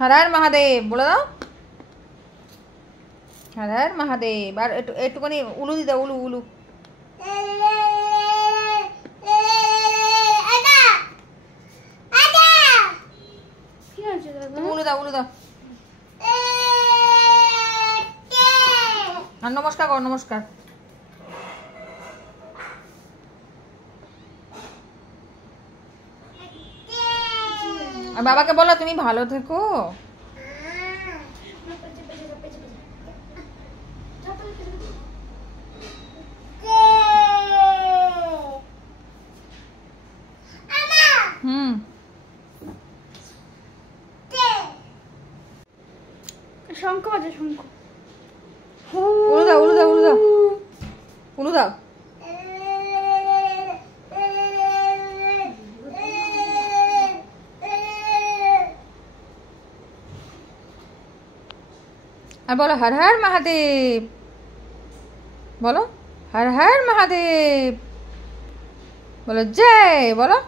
हर हर महादेव बोले दाओ हर हर महादेव और एकटुखानी उलू दी दाओ उलू उलू उलू दाओ और नमस्कार करो नमस्कार और बाबा के बोलो तुम भालो থেকো শঙ্খ বাজে শঙ্খ উলু দাও উলু দাও উলু দাও উলু দাও আর বলো হর হর মহাদেব বলো হর হর মহাদেব বলো জয় বলো